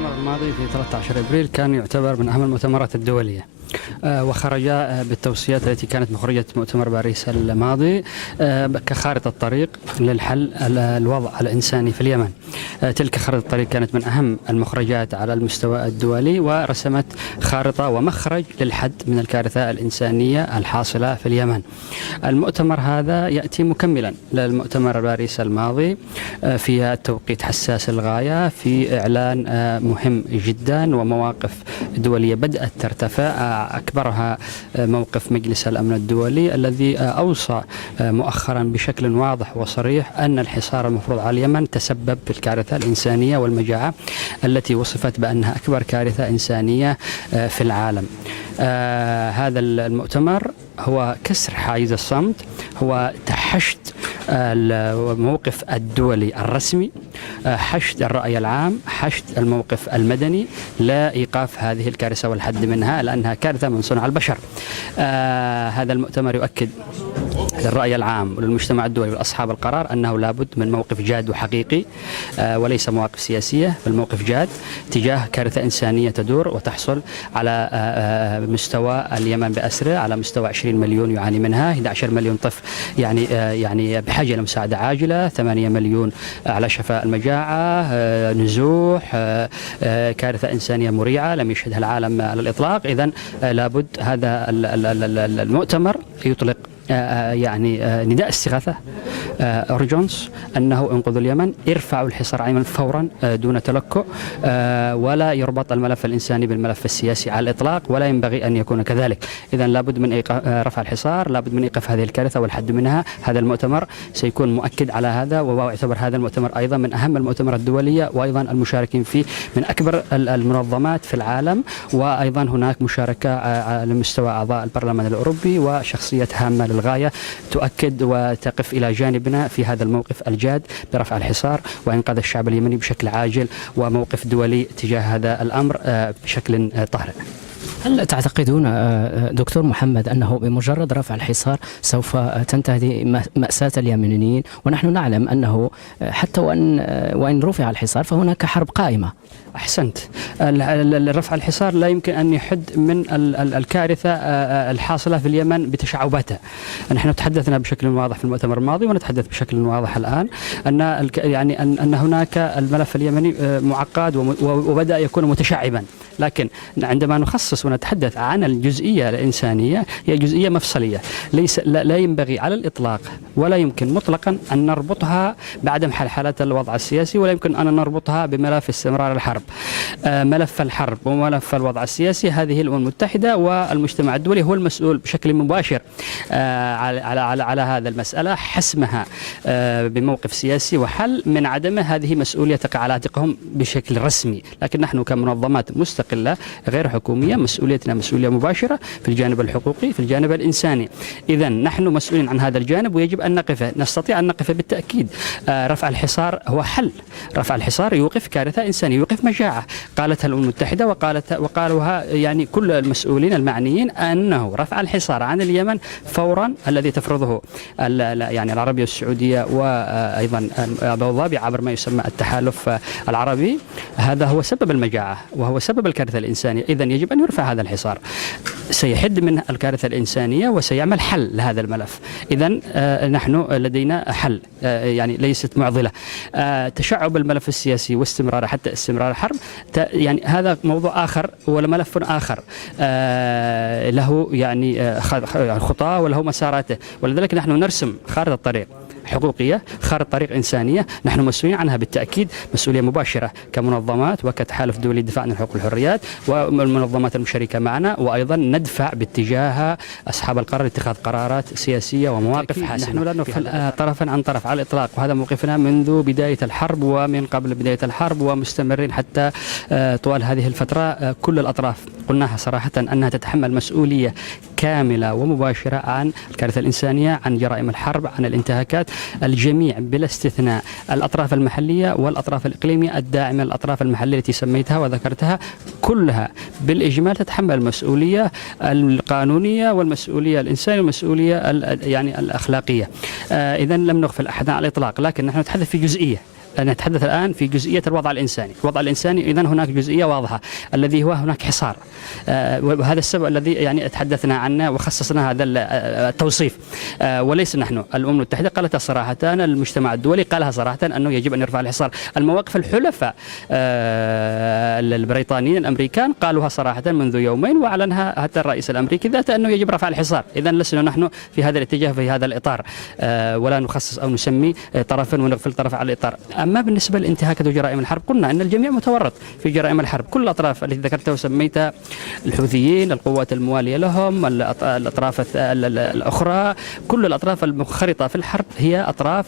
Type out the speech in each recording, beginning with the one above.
المؤتمر الماضي في 13 أبريل كان يعتبر من أهم المؤتمرات الدولية، وخرج بالتوصيات التي كانت مخرجة مؤتمر باريس الماضي كخارطة طريق للحل الوضع الإنساني في اليمن. تلك خارطة الطريق كانت من أهم المخرجات على المستوى الدولي، ورسمت خارطة ومخرج للحد من الكارثة الإنسانية الحاصلة في اليمن. المؤتمر هذا يأتي مكملا للمؤتمر باريس الماضي في توقيت حساس للغاية، في إعلان مهم جدا ومواقف دولية بدأت ترتفع، أكبرها موقف مجلس الأمن الدولي الذي أوصى مؤخرا بشكل واضح وصريح أن الحصار المفروض على اليمن تسبب في الكارثة الإنسانية والمجاعة التي وصفت بأنها أكبر كارثة إنسانية في العالم. هذا المؤتمر هو كسر حاجز الصمت، هو تحشد الموقف الدولي الرسمي، حشد الرأي العام، حشد الموقف المدني لإيقاف هذه الكارثة والحد منها، لأنها كارثة من صنع البشر. هذا المؤتمر يؤكد للرأي العام وللمجتمع الدولي وأصحاب القرار أنه لابد من موقف جاد وحقيقي، وليس مواقف سياسية، بل موقف جاد تجاه كارثة إنسانية تدور وتحصل على مستوى اليمن بأسره، على مستوى 20 مليون يعاني منها، 11 مليون طفل يعني بحاجة إلى مساعدة عاجلة، 8 مليون على شفاء المجاعة، نزوح، كارثة إنسانية مريعة لم يشهدها العالم على الإطلاق. إذن لابد هذا المؤتمر يطلق يعني نداء استغاثة أورجونس أنه انقذوا اليمن، ارفعوا الحصار عن اليمن فورا دون تلكؤ، ولا يربط الملف الإنساني بالملف السياسي على الإطلاق، ولا ينبغي أن يكون كذلك. إذن لابد من رفع الحصار، لابد من إيقاف هذه الكارثة والحد منها. هذا المؤتمر سيكون مؤكد على هذا، ويعتبر هذا المؤتمر أيضا من أهم المؤتمرات الدولية، وأيضا المشاركين فيه من أكبر المنظمات في العالم، وأيضا هناك مشاركة على مستوى أعضاء البرلمان الأوروبي وشخصيات هامة للغاية تؤكد وتقف إلى جانبنا في هذا الموقف الجاد برفع الحصار وإنقاذ الشعب اليمني بشكل عاجل، وموقف دولي تجاه هذا الأمر بشكل طارئ. هل تعتقدون دكتور محمد أنه بمجرد رفع الحصار سوف تنتهي مأساة اليمنيين؟ ونحن نعلم أنه حتى وإن رفع الحصار فهناك حرب قائمة. أحسنت. رفع الحصار لا يمكن أن يحد من الكارثة الحاصلة في اليمن بتشعباتها. نحن تحدثنا بشكل واضح في المؤتمر الماضي ونتحدث بشكل واضح الآن أن هناك الملف اليمني معقد وبدأ يكون متشعبا، لكن عندما نخصص ونتحدث عن الجزئية الإنسانية هي جزئية مفصلية، لا ينبغي على الإطلاق ولا يمكن مطلقا أن نربطها بعدم حالة الوضع السياسي، ولا يمكن أن نربطها بملف استمرار الحرب. ملف الحرب وملف الوضع السياسي هذه الأمم المتحدة والمجتمع الدولي هو المسؤول بشكل مباشر على هذا المسألة، حسمها بموقف سياسي وحل من عدمه هذه مسؤولية تقع على عاتقهم بشكل رسمي. لكن نحن كمنظمات مستقلة غير حكومية مسؤوليتنا مسؤولية مباشرة في الجانب الحقوقي، في الجانب الإنساني. إذا نحن مسؤولين عن هذا الجانب ويجب أن نقف، نستطيع أن نقف بالتأكيد. رفع الحصار هو حل، رفع الحصار يوقف كارثة إنسانية، يوقف مجاعة قالتها الأمم المتحدة وقالوها يعني كل المسؤولين المعنيين، أنه رفع الحصار عن اليمن فورا الذي تفرضه يعني العربية السعودية وأيضا أبو ظبي عبر ما يسمى التحالف العربي، هذا هو سبب المجاعة وهو سبب الكارثة الإنسانية. إذن يجب أن يرفع هذا الحصار، سيحد من الكارثة الإنسانية وسيعمل حل لهذا الملف. إذن نحن لدينا حل، يعني ليست معضلة. تشعب الملف السياسي واستمرار حتى استمرار الحرب يعني هذا موضوع آخر وملف آخر له يعني خطاه وله مساراته، ولذلك نحن نرسم خارطة طريق حقوقية، خارطة طريق إنسانية، نحن مسؤولين عنها بالتأكيد مسؤولية مباشرة كمنظمات وكتحالف دولي للدفاع عن الحقوق والحريات والمنظمات المشاركة معنا، وأيضا ندفع باتجاه أصحاب القرار اتخاذ قرارات سياسية ومواقف حاسمة. نحن لا نغفل طرفا عن طرف على الإطلاق، وهذا موقفنا منذ بداية الحرب ومن قبل بداية الحرب ومستمرين حتى طوال هذه الفترة. كل الأطراف قلناها صراحة أنها تتحمل مسؤولية كاملة ومباشرة عن الكارثة الإنسانية، عن جرائم الحرب، عن الانتهاكات. الجميع بلا استثناء، الأطراف المحلية والأطراف الإقليمية الداعمة للأطراف المحلية التي سميتها وذكرتها، كلها بالإجمال تتحمل المسؤولية القانونية والمسؤولية الإنسانية والمسؤولية يعني الأخلاقية. إذن لم نغفل أحدا على الإطلاق، لكن نحن نتحدث في جزئية نتحدث الآن في جزئية الوضع الإنساني. الوضع الإنساني إذن هناك جزئية واضحة الذي هو هناك حصار، وهذا السبب الذي يعني تحدثنا عنه وخصصنا هذا التوصيف. وليس نحن، الأمم المتحدة قالتها صراحة، المجتمع الدولي قالها صراحة أنه يجب أن يرفع الحصار. المواقف الحلفاء البريطانيين الأمريكان قالوها صراحة منذ يومين، وأعلنها حتى الرئيس الأمريكي ذاته أنه يجب رفع الحصار. إذن لسنا نحن في هذا الاتجاه في هذا الإطار، ولا نخصص أو نسمي طرفا ونغفل طرف على الإطار. أما بالنسبة لانتهاكات وجرائم الحرب، قلنا أن الجميع متورط في جرائم الحرب، كل الأطراف التي ذكرتها وسميتها، الحوثيين، القوات الموالية لهم، الأطراف الأخرى، كل الأطراف المنخرطة في الحرب هي أطراف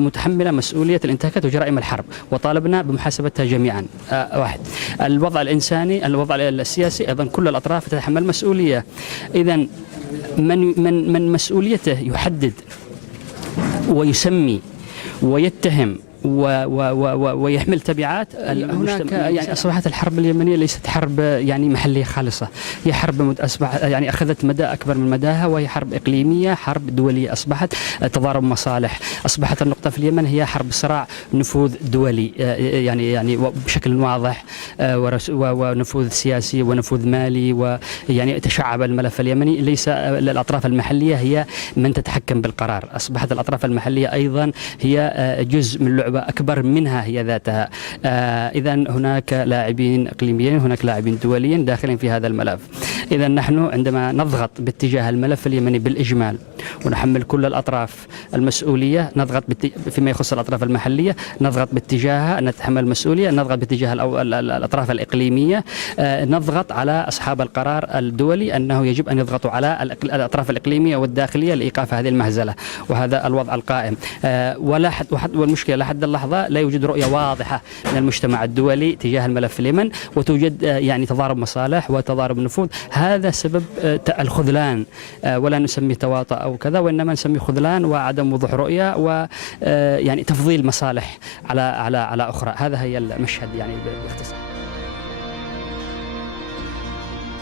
متحملة مسؤولية الانتهاكات وجرائم الحرب، وطالبنا بمحاسبتها جميعا. واحد، الوضع الإنساني، الوضع السياسي، أيضا كل الأطراف تتحمل مسؤولية. إذن من مسؤوليته يحدد ويسمي ويتهم ويحمل تبعات. هناك يعني أصبحت الحرب اليمنية ليست حرب يعني محلية خالصة، هي حرب يعني أخذت مدى أكبر من مداها، وهي حرب إقليمية، حرب دولية، أصبحت تضارب مصالح، أصبحت النقطة في اليمن هي حرب صراع نفوذ دولي يعني بشكل واضح، ونفوذ سياسي ونفوذ مالي، ويعني تشعب الملف اليمني. ليس الأطراف المحلية هي من تتحكم بالقرار، أصبحت الأطراف المحلية أيضا هي جزء من لعبة أكبر منها هي ذاتها. إذن هناك لاعبين إقليميين، هناك لاعبين دوليين داخلين في هذا الملف. إذن نحن عندما نضغط باتجاه الملف اليمني بالإجمال ونحمل كل الأطراف المسؤولية، نضغط فيما يخص الأطراف المحلية، نضغط باتجاهها أن نتحمل المسؤولية، نضغط باتجاه الأطراف الإقليمية، نضغط على أصحاب القرار الدولي أنه يجب أن يضغطوا على الأطراف الإقليمية والداخلية لإيقاف هذه المهزلة. وهذا الوضع القائم. والمشكلة لحد اللحظة لا يوجد رؤية واضحة من المجتمع الدولي تجاه الملف في اليمن، وتوجد يعني تضارب مصالح وتضارب نفوذ. هذا سبب الخذلان، ولا نسميه تواطؤ أو كذا، وإنما نسميه خذلان وعدم وضوح رؤية، ويعني تفضيل مصالح على أخرى. هذا هي المشهد يعني باختصار.